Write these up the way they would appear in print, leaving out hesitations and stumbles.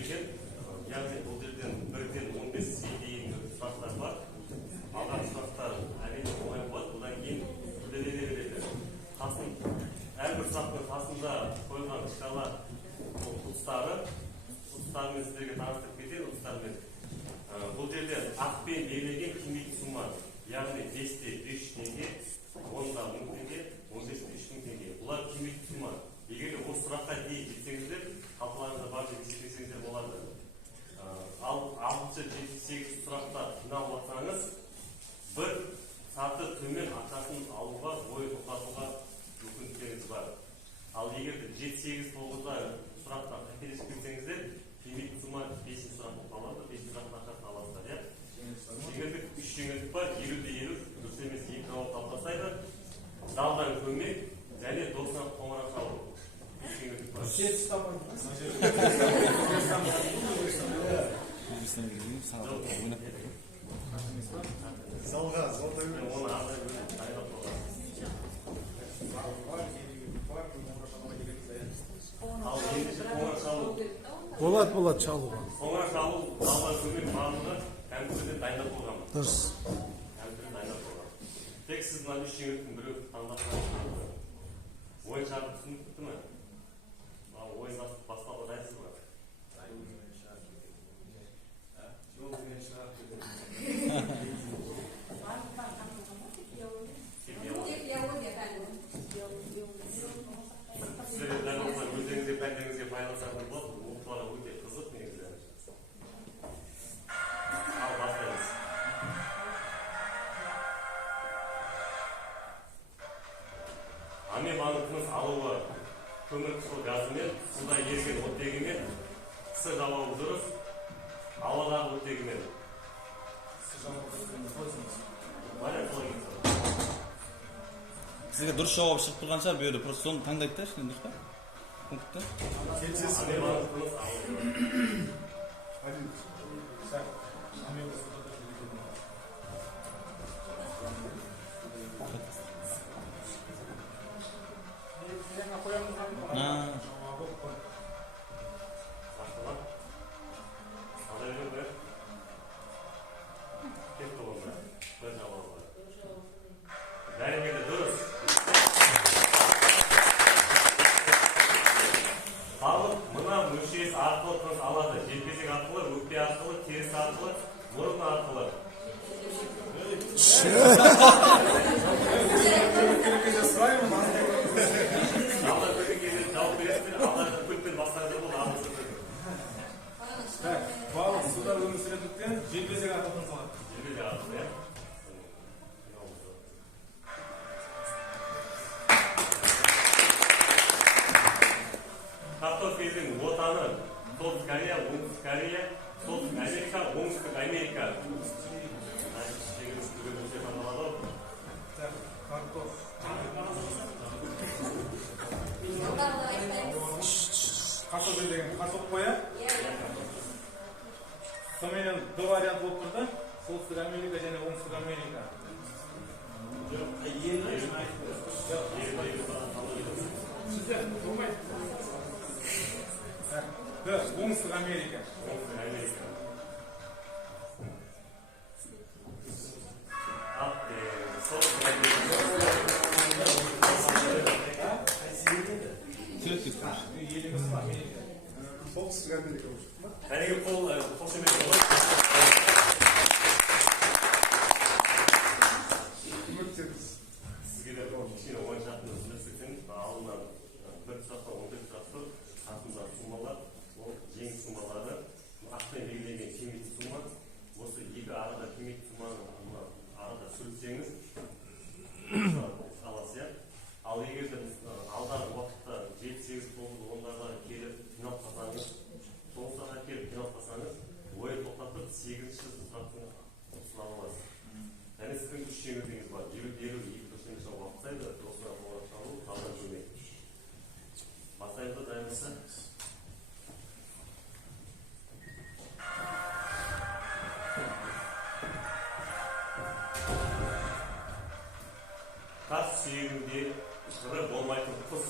екен. Яғни бұл жерден 1-ден 15-ге дейінгі сұрақтар бар. Алған сұрақтар әрине оңай болады. Одан кейін білдіре береді. Әрбір сұрақтың қасында қойылған шкала ұтыстармен сіздерге таныстырып кетеді. Ұтыстармен бұл жерде ақпен белгіленген кимдік сумма, яғни 5-те 5 теңге, 10-да 1000 теңге, 15-те 3000 теңге. Бұлар кимдік сумма. Егер осы сұраққа дейін жетсеңіздер, қалталарыңызда бар деп есептесеңіздер болады. Ал 6-7-8 сұрақта жиналып жатсаңыз, бір саты төмен ақшасын алуға, ой тоқтатуға мүмкіндіктеріңіз бар. Ал егер 7-8-9-да сұрақта қателесіп кетсеңіздер, кимдік сумма 5 сұрақ болып қалады, 5 сұрақтың ақшасын аласыздар, иә? Жеңілдік 3 жеңілдік бар, 50-50, дұрыс емес 2 жауап қалыптасайды. Залдан көмек және досына қоңырау шалу. Болады шалуға. Қоңырау шалу залдан көмек барлығы компьютерден дайындап қойған. Дұрыс. Компьютерден дайындап қойған. Тек сіз мына 3 жеңілдіктің біреуін таңдап қойыңыз. Ойын шарты түсінікті ме? Ойын бастауға дайынсыз ба? Сіздер дәл осылай өздеріңізге пәндеріңізге байланысатын болады. Оқушыларға өте қызық негізі. Ал бастаймыз. Амебаның тыныс алуы көмірқышқыл газымен, суда еріген оттегімен, сы жауабы дұрыс, ауадағы оттегімен. Сізге дұрыс жауап шығып тұрғанша бұл жерде просто соны таңдайды да, дұрыс па? Пунктті? Амебаның тыныс алуы. Бәріңізде дұрыс. Балық мына мүшесі арқылы тыныс алады. Желбезек арқылы, өкпе арқылы, теріс арқылы, мұрын арқылы. Алла көрген кезде жауап бересіздер, Аллаға көтпен бастаңыздар болды, арқылы. Балық суда өмір сүретіндіктен желбезек арқылы тыныс алады. Желбезек арқылы, иә? Картофелдің отаны Солтүстік Корея, Оңтүстік Корея, Солтүстік Америка, Оңтүстік Америка. Картофель деген картоп қоя. Сонымен Д вариант болып тұрды. Солтүстік Америка және Оңтүстік Америка. Оңтүстік Америка. Солтүстік Америка. Әнеге қол шемек болады. Сізге де кішкене ойыншақтың түсіністіктен алдынан бір сұрақта 14 сұрақты қасында суммалар, ол жеңіл суммалары, ақпен белгіленген кимдік сумма. Осы екі арада кимдік сумманы арада сүртсеңіз аласыз, иә? Ал егер де алдағы уақытта 7-8-9-10-дарға келіп жиналып қалсаңыз, сол сұраққа келіп жиналып қалсаңыз, ойын тоқтатып 8-ші сұрақтың ұтысын аласыз. Және сіздің 3 жеңілдігіңіз бар. 50-50 2% жауап алсайды, осыған қоңырау шалу, қалған көмек. Бастаймыз дайынбыз. Тас сүйегінде қыры болмайтын құс,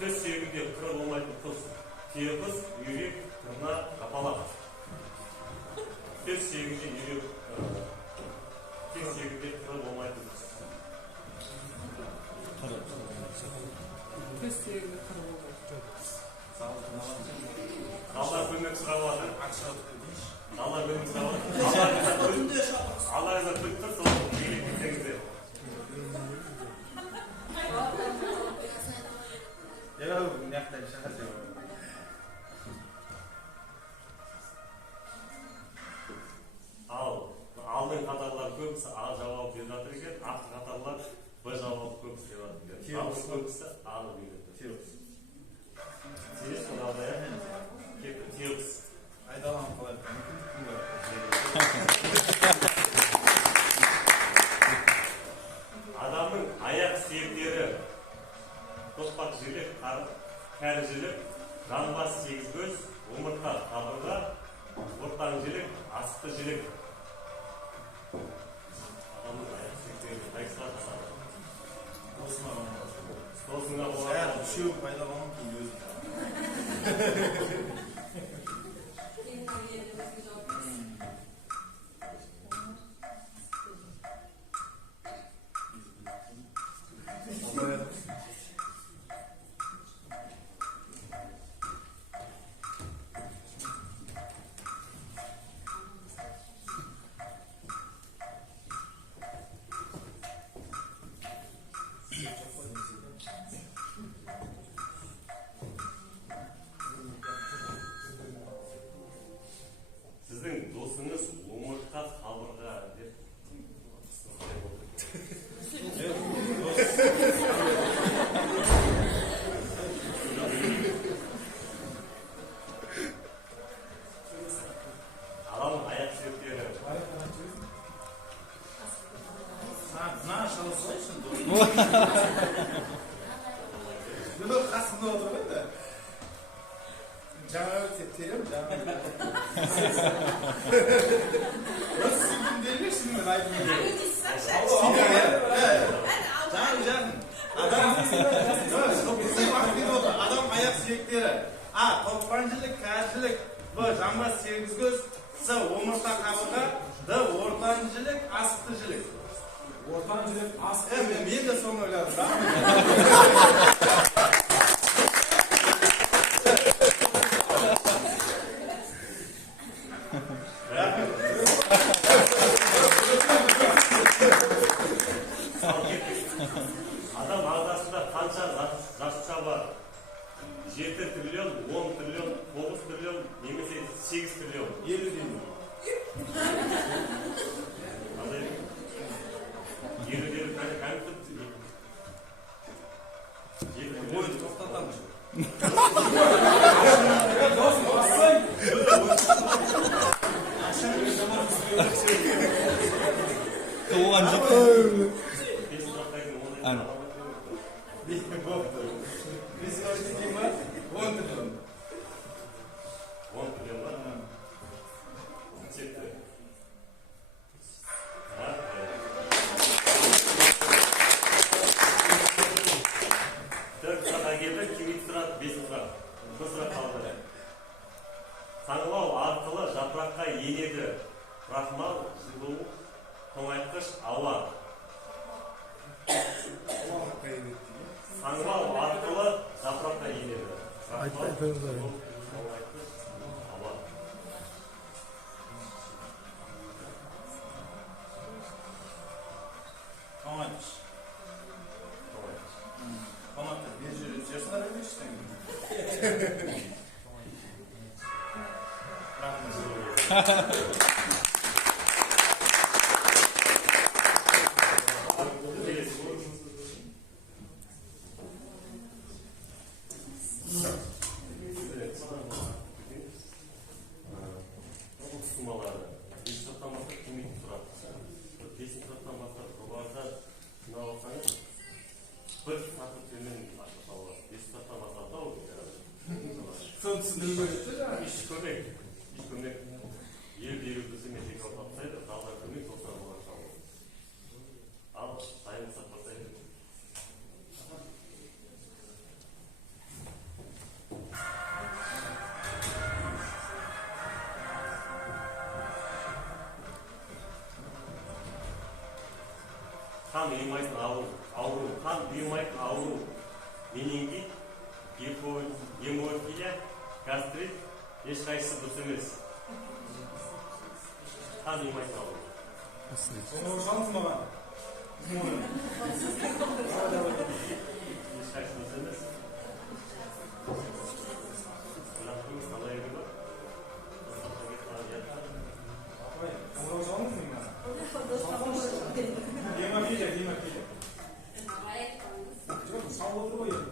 төс сүйегінде қыры болмайтын құс, түйе құс, үйрек, Mına kapalak. Tez şehirde yürüyor. Tez şehirde kıran olmaydı. Allah kömek sıraladı. Allah kömek sıraladı. Allah razı tıktı sonra iyilik gitsenize. Ya bu ne kadar şaka diyor. Aldığın katarlar köpüsü A cevabı bir жатыр eкен, артқы қатарлар B cevabı köpüsü деп жатыр екен. Aldığın köpüsü A'ны bildirdi. Тиос. Сиз сонда я кетті Тиос. Айдалам қалай мүмкіндіктің бар. Адамның аяқ сүйектері тоспақ жілік, кәрі жілік, жамбас сегіз көз, омыртқа қабырға, ортан жілік, асты жілік. Адамның аяқ сүйектері қайсылар жасады? Досыңа болмaz. Досыңа Сәл болады. үшеу пайдалану кейін өзі. Сіздің досыңыз омыртқа қабырға деп адамның аяқ сүйектері Мына шалысайсың досың. Қасында отыр ғой да. Жаңа өтеп терем, жаңа Осы сүйкім дербешсің мен айтып едім. Адам аяқ сүйектері. А. Тоқпанжылық, кәржілік. Б. Жамбас сегіз көз. С. Омыртқа қабырға. Д. Ортан жілік, асты жілік. Ортан жілік, асты. Мен де соны ойладым. Адам ағзасында қанша жасуша бар? 7 триллион, 10 триллион, 9 триллион, немесе 8 триллион. 50 деймін. Қандай? 50 кәміп Ойды тоқтатамын. оған жеп Саңылау арқылы жапыраққа енеді. Крахмал, жылу, тоңайтқыш, ауа. Саңылау арқылы жапыраққа енеді. Крахмал, жылу, тоңайтқыш, ауа. Тоңайтқыш. Тоңайтқыш. Bir жасына бермешсің. Сумалары. 5 сұрақтан бастап көмек сұрады. 5 сұрақтан бастап жобада жинап алсаңыз, бір сатып төмен ашып алады. 5 сұрақтан бастап та ол Соны түсіндіру керек те жаңағы. еш көмек. Ел беру біздің етек алып тапсайды, далда көмек тоқтар болған шалу. Ал дайын сатпасайды. қан ұйымайтын ауру, қан ұйымайтын ауру, менингит, гемофилия, гастрит, ешқайсысы дұрыс емес. Қан ұйымайтын ауру. Оны ошаңыз маған? Ешқайсысы дұрыс емес. Ойлақтыңыз, қалай еді бар? Оны ошаңыз маған? Гемофилия. Жоқ, сау отыр ғой енді.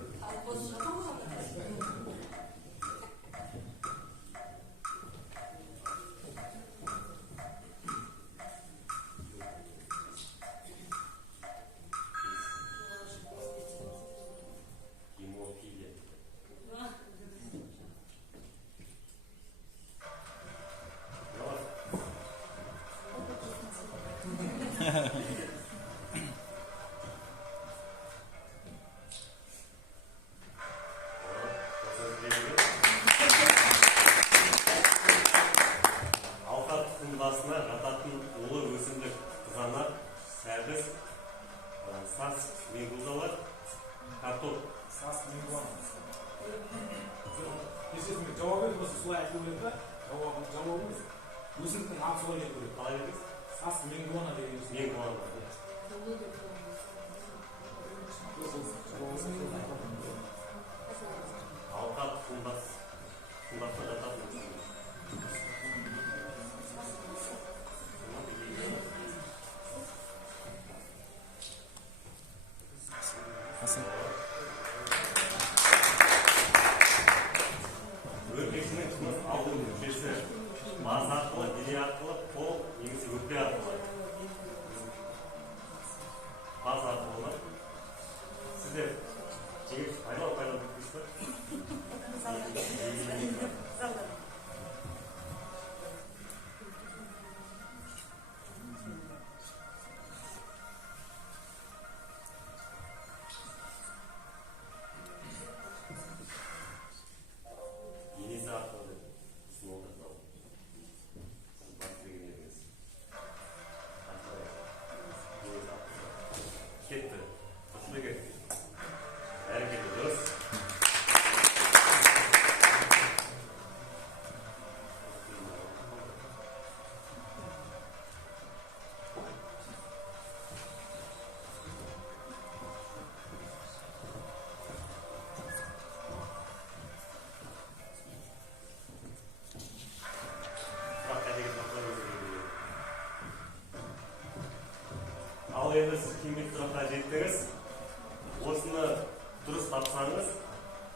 Гемофилия. Алқа тұқымдасына жататын улы өсімдік қызанақ, сәбіз, сас, меңгүлдалар, картоп. Сас меңгуан. Естественно, жауап еді, осы солай айту керек та? Жауабымыз өсімдіктің аты солай кету керек. Қалай дедіңіз? Сас меңгуана деген өсімдік. Меңгуан. Алқа тұқымдасына жататын өсімдік. Өркешінің тыныс алу мүшесі бас арқылы, дене арқылы, қол немесе өкпе арқылы. Бас арқылы ма? Сіздер жеңіс байлау білдіңіз бе? Енесі арқылы сіздің отырды алу. Сіз бас деген едіңіз. Енесі арқылы. Кетті. Құшылығы. Әрекеті дұрыс. Ал енді сіз кимет сұраққа жеттіңіз. Осыны дұрыс тапсаңыз,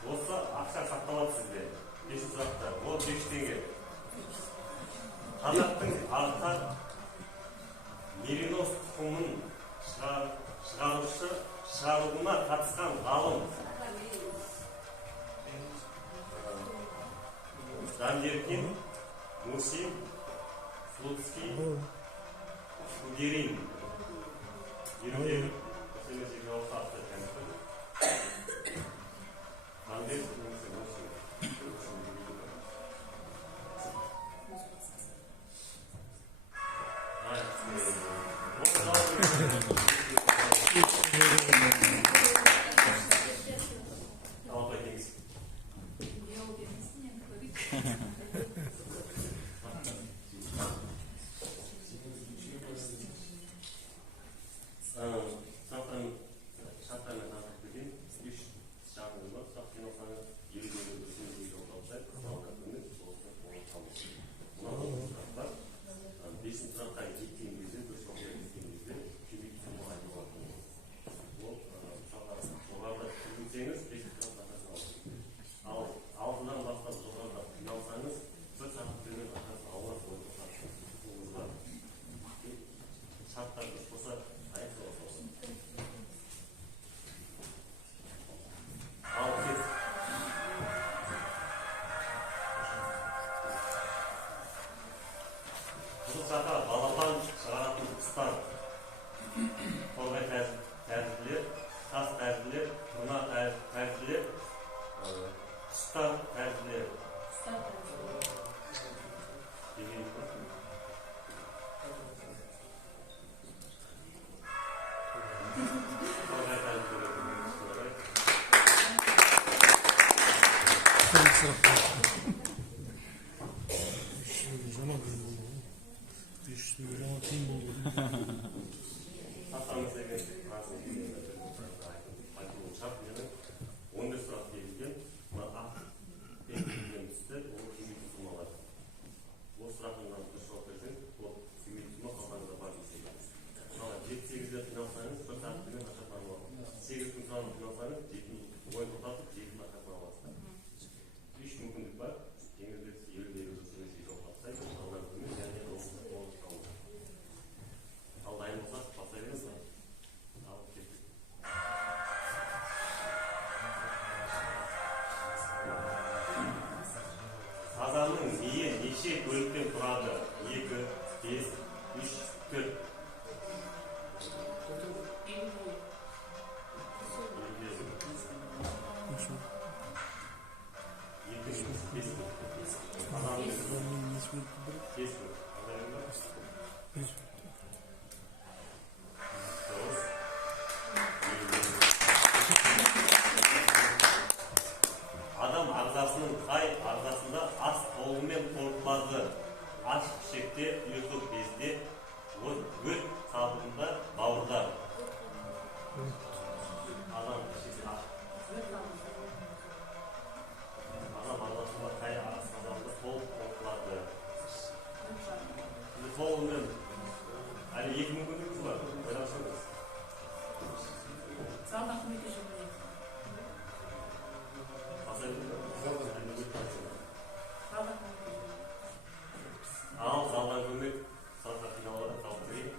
осы ақша сақталады сізде. 5 сұрақта. Ол 5 теңге. Қазақтың арқа меринос тұқымын шығаруына қатысқан ғалым Жандеркин, Мусин, Слуцкий, Кудерин. Елдер мәселесі жауап тапты кәміпті. Қандер немесе Мусин. Алапай деңіз. Шаттармен танып кеткен 3 шағын бар. Сақтен олсаңыз, елдегі өсімдегі жауап алсай, сауға көмек, соғыстан оны қалмыз. Мынау сұрақтар. 5 сұраққа жеткен кезде, бір шоққа жеткен кезде, кебек сұмға айтуға болады. Ол жоғарыда жүргізсеңіз, 5 сұраққа tasın аласыз. Ал 6-дан бастап жоғарыда қиналсаңыз, Hastanız evet. Uçak yani 14 saat gelirken bekleyen üstte o kimlik tutmalar. O sıratından dışarı versen o kimlik tutma kafanıza var bir şey. Sonra 7-8'de finansanız bir saat günü kaçatmanı var. 8 gün sonra finansanız 7 oy toplatıp 7 kaçatmanı var. 3 mümkünlük var. Denizde yürüyelim süresi toplatsaydı ondan günü yani olmuş kalır. Allah'ın olsa basayınız mı? Alıp getir. Kazanın neyi neşe bölükten turады? 2, 5, 3, 4. Adam ағзасының қай ағзасында ас толығымен қорытылады. Аш ішекте, ұйқы безде, өт қабығында, бауырда. Адам ішекте аш. Адам ағзасында қай ағзасында толық қорытылады. Толығымен. Әлі 2 мүмкіндігіміз бар. Ойлаңызшы. Залдан көмекке жүгінеді. Ал залдан көмек сатқа қиналады, қалып берейін.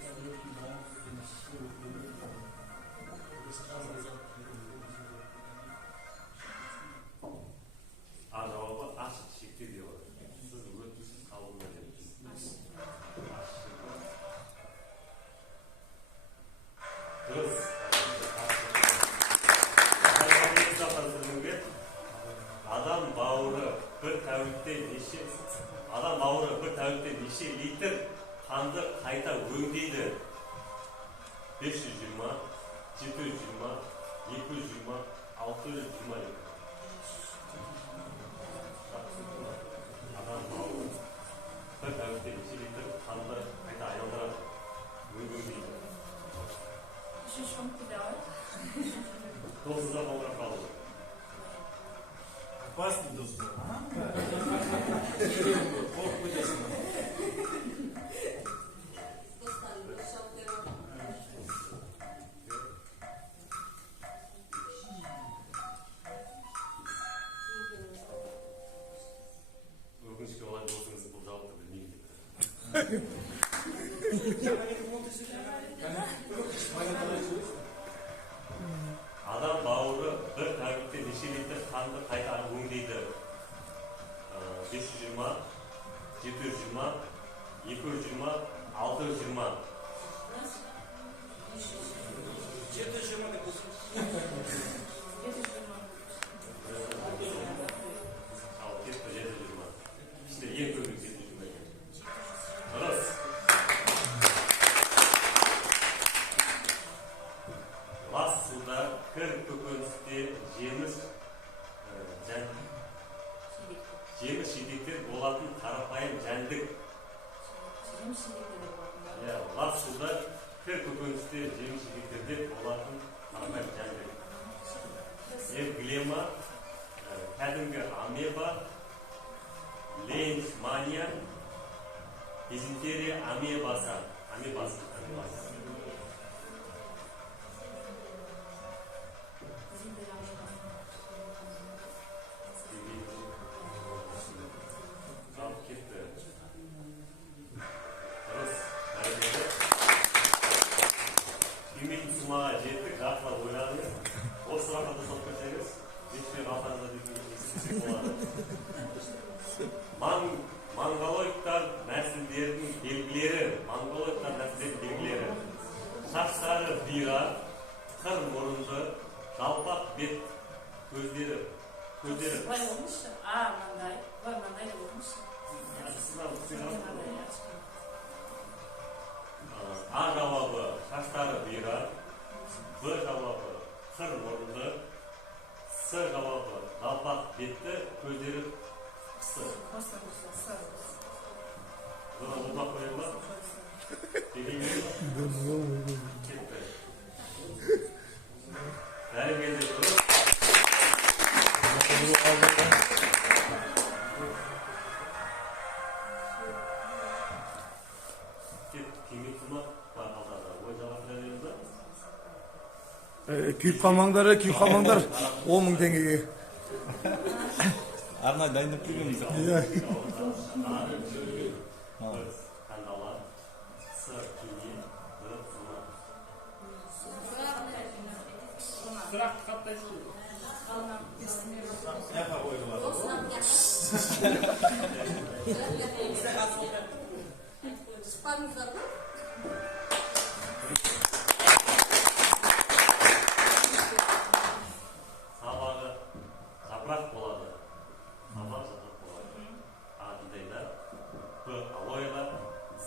А жауабы ашық шекте деп отыр. Сіз өтпісіз қалуына беріңіз. Дұрыс. Адам бауыры бір тәулікте неше литр қанды қайта өңдейді? 520, 720, 220, 620 литр. Адам бауыры бір тәулікте неше литр қанды қайта айналдырады? Өңдейді. 3 пункті да бар. 9-да болған қалды. Опасный доступ. Өкінішке олай болсаңыз бұл жауапты білмеймін. Адам бауыры бір тәулікте неше литр қанды қайта өңдейді? 520, 720, 220, 620. 720 деп болсын. Ал кетті 720. İşte ең көбі 720 екен. Дұрыс. Лас суда кір көкөністе жеміс жидектер болатын қарапайым жәндік. Лас суда кір көкөністе жеміс жидектерде болатын қарапайым жәндік. Глема, кәдімгі амеба, лейшмания, дизентерия, амебасы. Алып кетті. Дұрыс. Күймейтін сумаға жеттік, жақсылап ойланыңыз. Осы сұраққа да соқ көрсеңіз, жетпей қалғаныңызда деген болады. Монголоидтар нәсілдерінің белгілері. Шаштары бұйра, қыр мұрынды, жалпақ бет, көздері. Былай болмышы? Мынандай. Былай мынандай да болмышы? А жауабы шаштары бұйра, Б жауабы қыр мұрынды, С жауабы жалпақ бетті, көздері Просто С. Buna bulmak koyalım mı? Dediğim gibi. Gitti. Benim geldi. Kimlik tutmak var halkada. O cevap verelim mi? Kүйіп қалмаңдар 10.000 теңгеге. арнайы дайындап келгенбіз. Kandalar. Sır, kimlik, dır, suna. Яқа ойды бар. Sabahı yaprak boladı. Sabah yaprak boladı. Adideyde. B. Aloyla.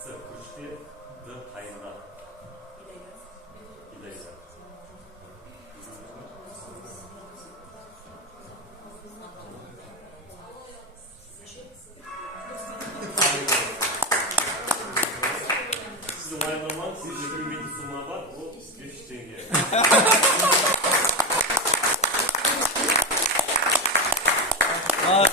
S. Kuşti. D. Kayında. Gideyde. Sizin ayrılman, siz 2000 sunma var, o 5 tenge. 아,